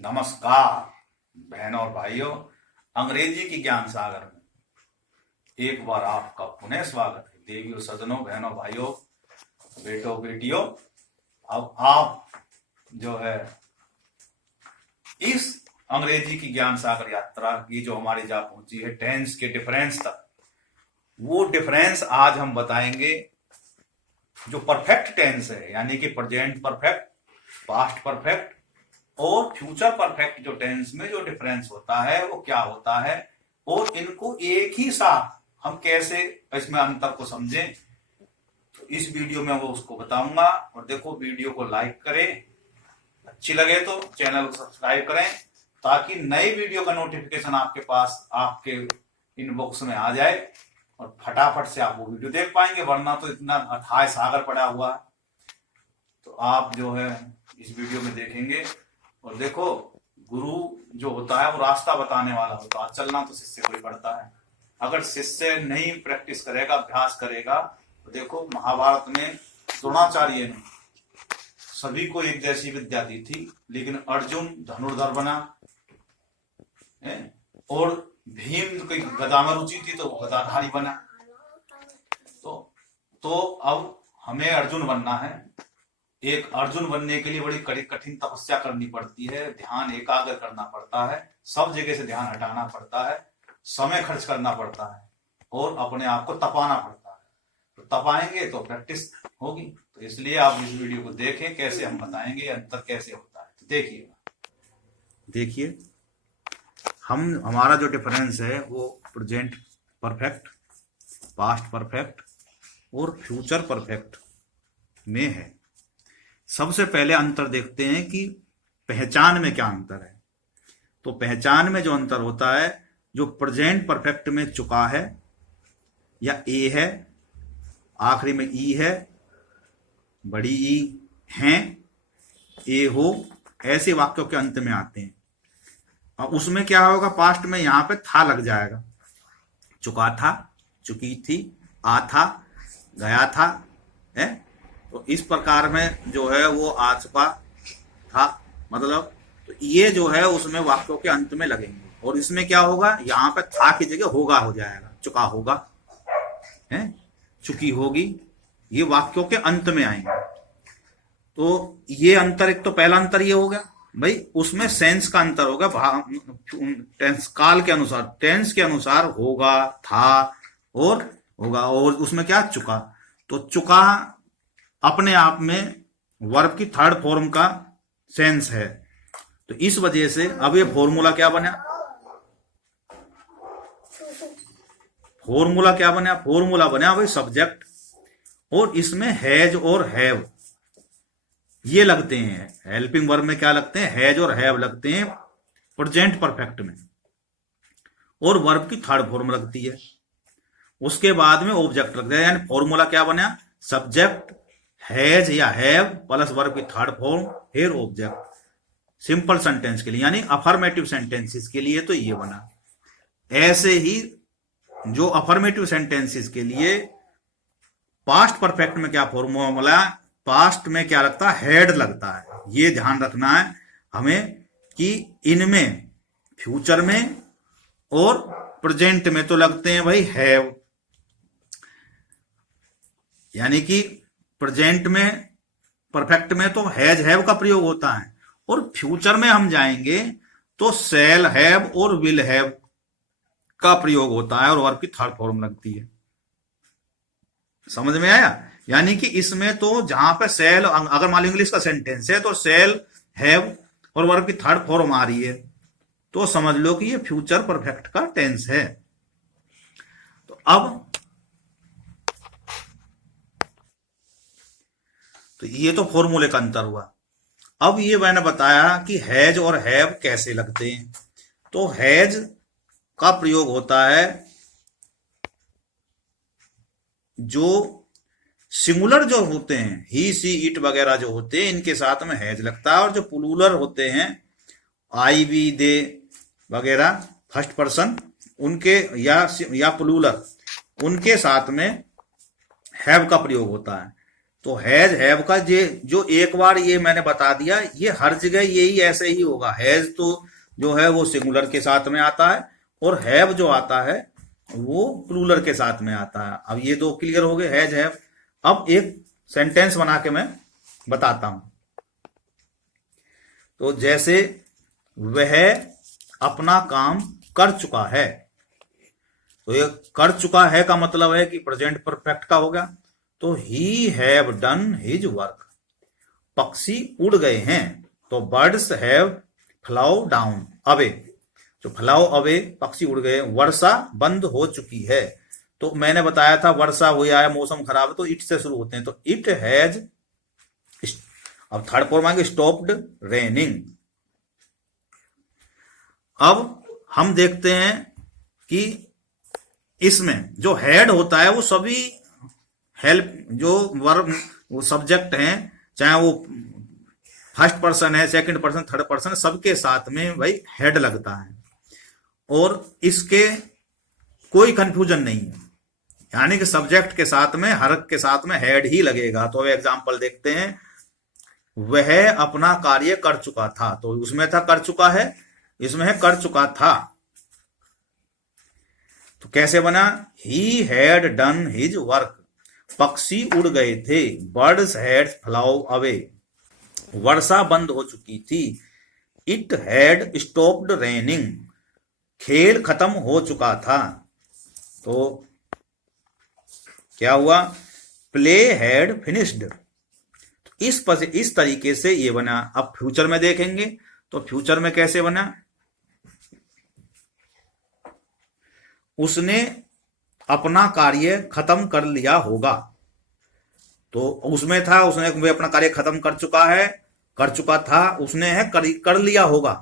नमस्कार बहनों और भाइयों, अंग्रेजी की ज्ञान सागर में एक बार आपका पुनः स्वागत है। देवियों, सज्जनों, बहनों, भाइयों, बेटों, बेटियों, अब आप जो है इस अंग्रेजी की ज्ञान सागर यात्रा की जो हमारी जा पहुंची है टेंस के डिफरेंस तक, वो डिफरेंस आज हम बताएंगे। जो परफेक्ट टेंस है यानी कि प्रेजेंट परफेक्ट, पास्ट परफेक्ट और फ्यूचर परफेक्ट, जो टेंस में जो डिफरेंस होता है वो क्या होता है, और इनको एक ही साथ हम कैसे इसमें अंतर को समझें, तो इस वीडियो में वो उसको बताऊंगा। और देखो, वीडियो को लाइक करें, अच्छी लगे तो चैनल को सब्सक्राइब करें ताकि नई वीडियो का नोटिफिकेशन आपके पास, आपके इनबॉक्स में आ जाए और फटाफट से आप वो वीडियो देख पाएंगे। वरना तो इतना अथाह सागर पड़ा हुआ है, तो आप जो है इस वीडियो में देखेंगे। और देखो, गुरु जो होता है वो रास्ता बताने वाला होता है, चलना तो शिष्य को ही पड़ता है। अगर शिष्य नहीं प्रैक्टिस करेगा, अभ्यास करेगा, तो देखो महाभारत में द्रोणाचार्य ने सभी को एक जैसी विद्या दी थी, लेकिन अर्जुन धनुर्धर बना और भीम की गदा में रुचि थी तो वो गदाधारी बना। तो अब हमें अर्जुन बनना है। एक अर्जुन बनने के लिए बड़ी कठिन तपस्या करनी पड़ती है, ध्यान एकाग्र करना पड़ता है, सब जगह से ध्यान हटाना पड़ता है, समय खर्च करना पड़ता है और अपने आप को तपाना पड़ता है। तो तपाएंगे तो प्रैक्टिस होगी। तो इसलिए आप इस वीडियो को देखें, कैसे हम बताएंगे अंतर कैसे होता है। तो देखिए हमारा जो डिफरेंस है वो प्रेजेंट परफेक्ट, पास्ट परफेक्ट और फ्यूचर परफेक्ट में है। सबसे पहले अंतर देखते हैं कि पहचान में क्या अंतर है। तो पहचान में जो अंतर होता है, जो प्रेजेंट परफेक्ट में चुका है या ए है, आखिरी में ई है, बड़ी ई हैं, ए हो, ऐसे वाक्यों के अंत में आते हैं। और उसमें क्या होगा, पास्ट में यहां पे था लग जाएगा। चुका था, चुकी थी, आ था, गया था, है। तो इस प्रकार में जो है वो आ चुका था, मतलब तो ये जो है उसमें वाक्यों के अंत में लगेंगे। और इसमें क्या होगा, यहाँ पे था की जगह होगा हो जाएगा, चुका होगा, है, चुकी होगी, ये वाक्यों के अंत में आएंगे। तो ये अंतर, एक तो पहला अंतर ये हो गया भाई, उसमें सेंस का अंतर होगा। टेंस काल के अनुसार, टेंस के अनुसार होगा, था और होगा। और उसमें क्या, चुका। तो चुका अपने आप में वर्ब की थर्ड फॉर्म का सेंस है। तो इस वजह से अब ये फॉर्मूला क्या बना, फॉर्मूला बना भाई सब्जेक्ट, और इसमें हैज और हैव ये लगते हैं। हेल्पिंग वर्ब में क्या लगते हैं, हैज और हैव लगते हैं प्रेजेंट परफेक्ट में, और वर्ब की थर्ड फॉर्म लगती है। उसके बाद में ऑब्जेक्ट लगता है, यानी फॉर्मूला क्या बना, सब्जेक्ट हैज या हैव प्लस वर्ब की थर्ड फॉर्म फिर ऑब्जेक्ट। सिंपल सेंटेंस के लिए यानी अफर्मेटिव सेंटेंसेस के लिए तो ये बना। ऐसे ही जो अफर्मेटिव सेंटेंसेस के लिए पास्ट परफेक्ट में क्या फॉर्मूला, पास्ट में क्या लगता है, हैड लगता है। ये ध्यान रखना है हमें कि इनमें फ्यूचर में और प्रेजेंट में तो लगते हैं भाई हैव, यानी कि प्रेजेंट में परफेक्ट में तो हैज हैव का प्रयोग होता है, और फ्यूचर में हम जाएंगे तो शैल हैव और विल हैव का प्रयोग होता है, और वर्ब की थर्ड फॉर्म लगती है। समझ में आया। यानी कि इसमें तो जहां पे शैल, अगर मान लो इंग्लिश का सेंटेंस है तो शैल हैव और वर्ब की थर्ड फॉर्म आ रही है, तो समझ लो कि ये फ्यूचर परफेक्ट का टेंस है। तो ये तो फॉर्मूले का अंतर हुआ। अब ये मैंने बताया कि हैज और हैव कैसे लगते हैं। तो हैज का प्रयोग होता है जो सिंगुलर जो होते हैं, ही, सी, इट वगैरह जो होते हैं, इनके साथ में हैज लगता है। और जो प्लूरल होते हैं, आई, वी, दे वगैरह, फर्स्ट पर्सन, उनके या प्लूरल, उनके साथ में हैव का प्रयोग होता है। तो हैज हैव का ये जो एक बार ये मैंने बता दिया, ये हर जगह यही ऐसे ही होगा। हैज तो जो है वो सिंगुलर के साथ में आता है, और हैव जो आता है वो प्लूरल के साथ में आता है। अब ये दो क्लियर हो गए, हैज हैव। अब एक सेंटेंस बना के मैं बताता हूं। तो जैसे वह अपना काम कर चुका है, तो ये कर चुका है का मतलब है कि प्रेजेंट परफेक्ट का हो गया। तो he have done his work. पक्षी उड़ गए हैं, तो बर्ड्स हैव फ्लाउ डाउन अवे। जो फ्लाउ अवे पक्षी उड़ गए। वर्षा बंद हो चुकी है, तो मैंने बताया था वर्षा हुआ है, मौसम खराब है, तो इट से शुरू होते हैं। तो इट हैज, अब थर्ड फॉर्म आएंगे स्टॉप्ड रेनिंग। अब हम देखते हैं कि इसमें जो हेड होता है वो सभी हेल्प जो वर्ब वो सब्जेक्ट हैं, चाहे वो फर्स्ट पर्सन है, सेकंड पर्सन, थर्ड पर्सन, सबके साथ में भाई हेड लगता है, और इसके कोई कंफ्यूजन नहीं है। यानी कि सब्जेक्ट के साथ में, हर के साथ में हेड ही लगेगा। तो एग्जांपल देखते हैं। वह अपना कार्य कर चुका था, तो उसमें था कर चुका है, इसमें है कर चुका था। तो कैसे बना? He had done his work. पक्षी उड़ गए थे, बर्ड्स हैड फ्लाउ अवे। वर्षा बंद हो चुकी थी, इट हैड स्टॉप्ड रेनिंग। खेल खत्म हो चुका था, तो क्या हुआ? Play had finished. इस तरीके से ये बना। अब फ्यूचर में देखेंगे, तो फ्यूचर में कैसे बना? उसने अपना कार्य खत्म कर लिया होगा, तो उसमें था उसने अपना कार्य खत्म कर चुका है, कर चुका था, उसने है कर लिया होगा।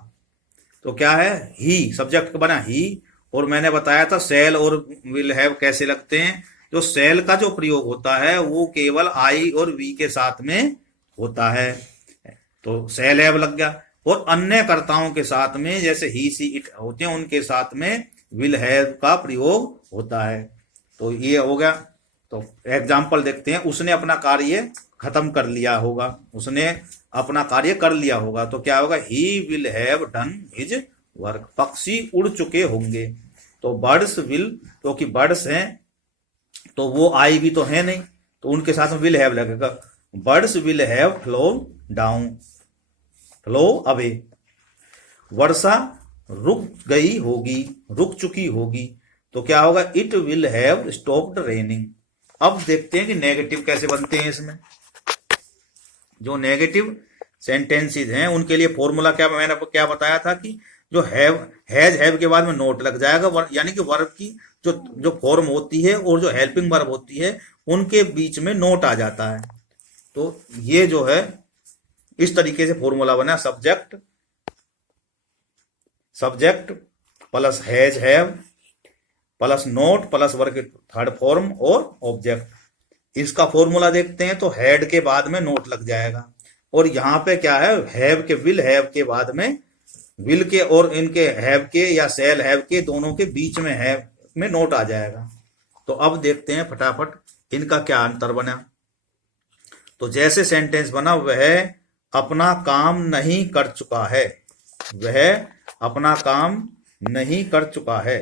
तो क्या है? ही सब्जेक्ट बना ही। और मैंने बताया था सेल और विल हैव कैसे लगते हैं। जो सेल का जो प्रयोग होता है वो केवल आई और वी के साथ में होता है, तो सेल हैव लग गया। और अन्य कर्ताओं के साथ में जैसे ही सी इट होते हैं, उनके साथ में विल हैव का प्रयोग होता है। तो ये हो गया। तो एग्जाम्पल देखते हैं। उसने अपना कार्य खत्म कर लिया होगा, उसने अपना कार्य कर लिया होगा, तो क्या होगा? He will have done his work. पक्षी उड़ चुके होंगे, तो बर्ड्स विल, क्योंकि बर्ड्स हैं तो वो आई भी तो है नहीं, तो उनके साथ में विल हैव लगेगा। Birds will have flow down, flow away. वर्षा रुक गई होगी, रुक चुकी होगी, तो क्या होगा? It will have stopped raining. अब देखते हैं कि नेगेटिव कैसे बनते हैं इसमें। जो नेगेटिव सेंटेंसेस हैं उनके लिए फॉर्मूला क्या, मैंने आपको क्या बताया था कि जो हैव, हैज हैव के बाद में नोट लग जाएगा, यानी कि वर्ब की जो फॉर्म होती है और जो हेल्पिंग वर्ब होती है उनके बीच में नोट आ जाता है। तो ये जो है इस तरीके से फॉर्मूला बना। Subject plus has have plus note plus verb के थर्ड फॉर्म और ऑब्जेक्ट। इसका फॉर्मूला देखते हैं, तो हेड के बाद में नोट लग जाएगा, और यहां पे क्या है? हैव के, विल हैव के बाद में विल के और इनके हैव के या सेल हैव के दोनों के बीच में हैव में नोट आ जाएगा। तो अब देखते हैं फटाफट इनका क्या अंतर बना। तो जैसे सेंटेंस बना, वह अपना काम नहीं कर चुका है, वह अपना काम नहीं कर चुका है,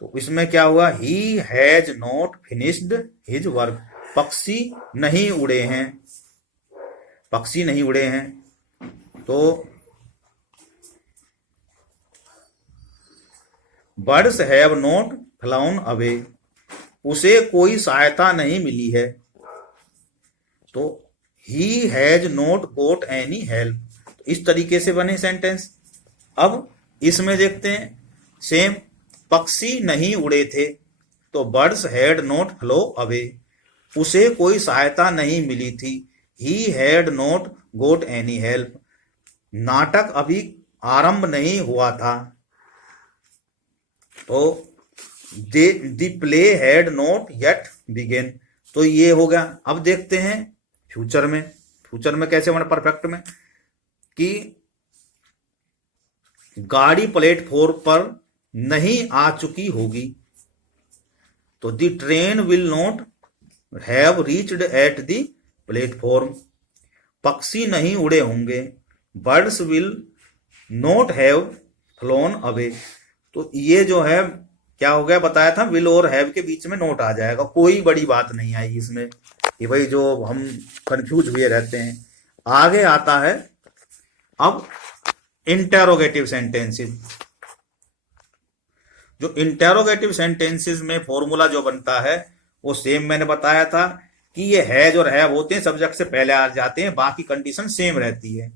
तो इसमें क्या हुआ? He has not finished his work. पक्षी नहीं उड़े हैं, पक्षी नहीं उड़े हैं, तो बर्ड्स हैव नॉट फ्लाउन अवे। उसे कोई सहायता नहीं मिली है, तो he has not got any help. इस तरीके से बने सेंटेंस। अब इसमें देखते हैं सेम। पक्षी नहीं उड़े थे, तो birds had not flow away. उसे कोई सहायता नहीं मिली थी, he had not got any help. नाटक अभी आरंभ नहीं हुआ था, तो the play had not yet began. तो ये हो गया। अब देखते हैं फ्यूचर में। फ्यूचर में कैसे बना? परफेक्ट में कि गाड़ी प्लेटफॉर्म पर नहीं आ चुकी होगी, तो the train will not have reached at the platform, पक्षी नहीं उड़े होंगे, birds will not have phloem away. तो ये जो है क्या हो गया, बताया था विल और हैव के बीच में नोट आ जाएगा, कोई बड़ी बात नहीं आई इसमें कि भाई जो हम कंफ्यूज हुए रहते हैं। आगे आता है अब इंटेरोगेटिव सेंटेंसेस। जो इंटेरोगेटिव सेंटेंसेस में फॉर्मूला जो बनता है वो सेम मैंने बताया था कि ये हैज और हैव होते हैं, सब्जेक्ट से पहले आ जाते हैं, बाकी कंडीशन सेम रहती है।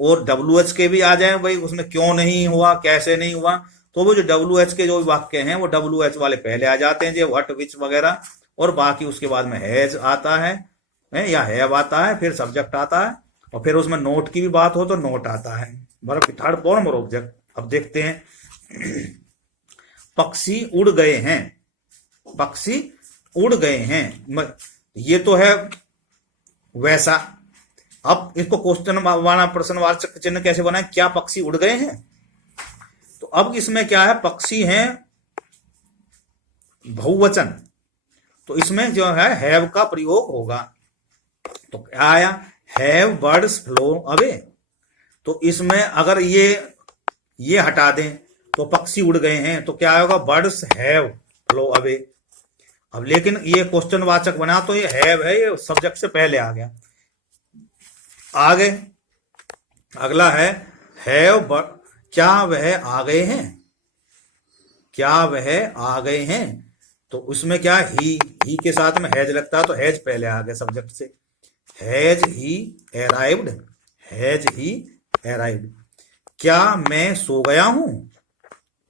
और WH के भी आ जाए भाई, उसमें क्यों नहीं हुआ, कैसे नहीं हुआ, तो वो जो WH के जो वाक्य हैं वो WH वाले पहले आ जाते हैं, जो व्हाट विच वगैरह, और बाकी उसके बाद में हैज आता है या हैव आता है, फिर सब्जेक्ट आता है, और फिर उसमें नोट की भी बात हो तो नोट आता है, वर्ब की थर्ड फॉर्म और ऑब्जेक्ट। अब देखते हैं पक्षी उड़ गए हैं, पक्षी उड़ गए हैं, ये तो है वैसा। अब इसको क्वेश्चन वाला प्रश्नवाचक चिन्ह कैसे बनाए, क्या पक्षी उड़ गए हैं, तो अब इसमें क्या है, पक्षी हैं बहुवचन, तो इसमें जो है हैव का प्रयोग होगा। तो क्या आया, हैव बर्ड्स फ्लो अवे, तो इसमें अगर ये हटा दें तो पक्षी उड़ गए हैं, तो क्या होगा, बर्ड्स हैव फ्लो अवे। अब लेकिन ये क्वेश्चन वाचक बना तो ये हैव है, ये सब्जेक्ट से पहले आ गया। आगे अगला है हैव, क्या वह आ गए हैं, क्या वह आ गए हैं, तो उसमें क्या ही के साथ में हैज लगता है, तो हैज पहले आ गया सब्जेक्ट से। Has he arrived, has he arrived. क्या मैं सो गया हूं,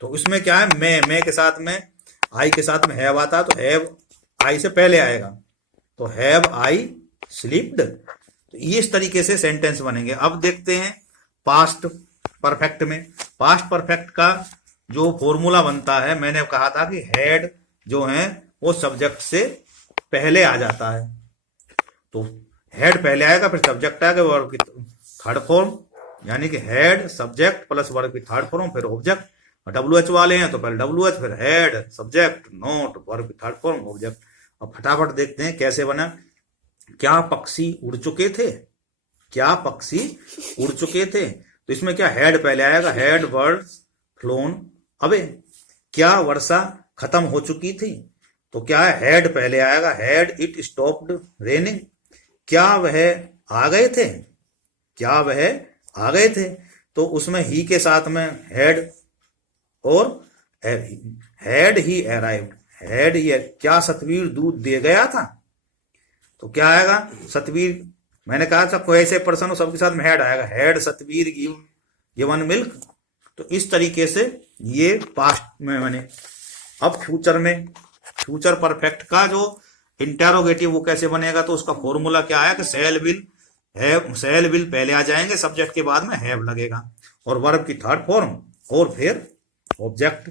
तो इसमें क्या है, मैं के साथ में आई के साथ में हैव आता है, तो हैव आई से पहले आएगा, तो हैव आई स्लीप्ड। तो ये इस तरीके से सेंटेंस बनेंगे। अब देखते हैं पास्ट परफेक्ट में। पास्ट परफेक्ट का जो फॉर्मूला बनता है, मैंने कहा था कि हैड जो है वो सब्जेक्ट से पहले आ जाता है, तो हैड पहले आएगा, फिर सब्जेक्ट आएगा, वर्ब की थर्ड फॉर्म, यानी कि हैड सब्जेक्ट प्लस वर्ब की थर्ड फॉर्म, फिर ऑब्जेक्ट। WH वाले हैं तो पहले WH, फिर हैड सब्जेक्ट नोट वर्ब की थर्ड फॉर्म ऑब्जेक्ट। अब फटाफट देखते हैं कैसे बना। क्या पक्षी उड़ चुके थे, क्या पक्षी उड़ चुके थे, तो इसमें क्या हैड पहले आएगा, हैड बर्ड्स फ्लोन अवे। क्या वर्षा खत्म हो चुकी थी, तो क्या हैड पहले आएगा, हैड इट स्टॉप्ड रेनिंग। क्या वह आ गए थे, क्या वह आ गए थे, तो उसमें ही के साथ में हैड और had he arrived, had he. क्या सतवीर दूध दे गया था, तो क्या आएगा, सतवीर, मैंने कहा था कोई ऐसे पर्सन हो सबके साथ में हैड आएगा, हैड सतवीर गिवन मिल्क। तो इस तरीके से ये पास्ट में बने। अब फ्यूचर में, फ्यूचर परफेक्ट का जो इंटेरोगेटिव वो कैसे बनेगा, तो उसका फॉर्मूला क्या है कि शैल विल हैव, शैल विल पहले आ जाएंगे, सब्जेक्ट के बाद में हैव लगेगा, और वर्ब की थर्ड फॉर्म, और फिर ऑब्जेक्ट।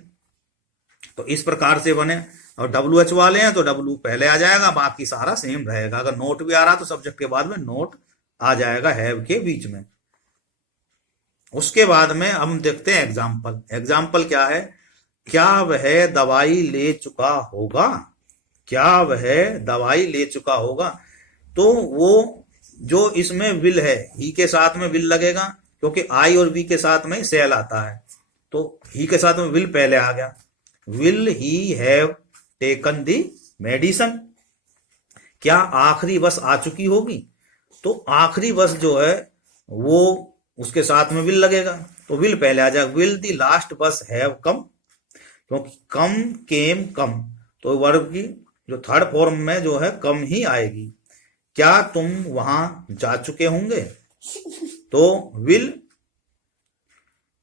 तो इस प्रकार से बने। और WH वाले हैं तो W पहले आ जाएगा, बाकी सारा सेम रहेगा। अगर नोट भी आ रहा तो सब्जेक्ट के बाद में नोट आ जाएगा हैव के बीच में। उसके बाद में हम देखते हैं एग्जाम्पल। एग्जाम्पल क्या है, क्या वह दवाई ले चुका होगा, क्या वह दवाई ले चुका होगा, तो वो जो इसमें विल है, ही के साथ में विल लगेगा, क्योंकि आई और वी के साथ में सेल आता है, तो ही के साथ में विल पहले आ गया। Will he have taken the medicine. क्या आखिरी बस आ चुकी होगी, तो आखिरी बस जो है वो उसके साथ में विल लगेगा, तो विल पहले आ जाएगा। विल दी लास्ट बस हैव कम, क्योंकि कम केम कम, तो वर्ब की जो थर्ड फॉर्म में जो है कम ही आएगी। क्या तुम वहां जा चुके होंगे, तो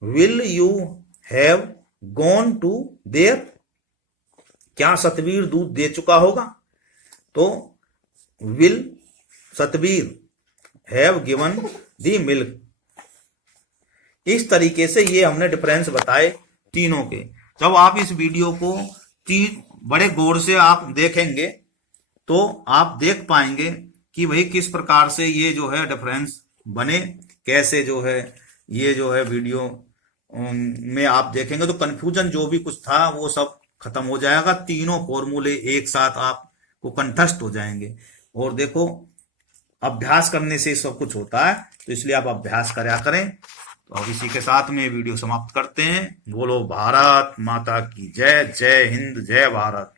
will you have gone to there. क्या सतवीर दूध दे चुका होगा, तो will Satvir have given the milk. इस तरीके से ये हमने डिफरेंस बताए तीनों के। जब आप इस वीडियो को बड़े गौर से आप देखेंगे तो आप देख पाएंगे कि भाई किस प्रकार से ये जो है डिफरेंस बने, कैसे जो है ये जो है वीडियो में आप देखेंगे तो कंफ्यूजन जो भी कुछ था वो सब खत्म हो जाएगा। तीनों फॉर्मूले एक साथ आप वो कंठस्थ हो जाएंगे। और देखो, अभ्यास करने से सब कुछ होता है, तो इसलिए आप अभ्यास करा करें। तो अब इसी के साथ में वीडियो समाप्त करते हैं। बोलो भारत माता की जय। जय हिंद, जय भारत।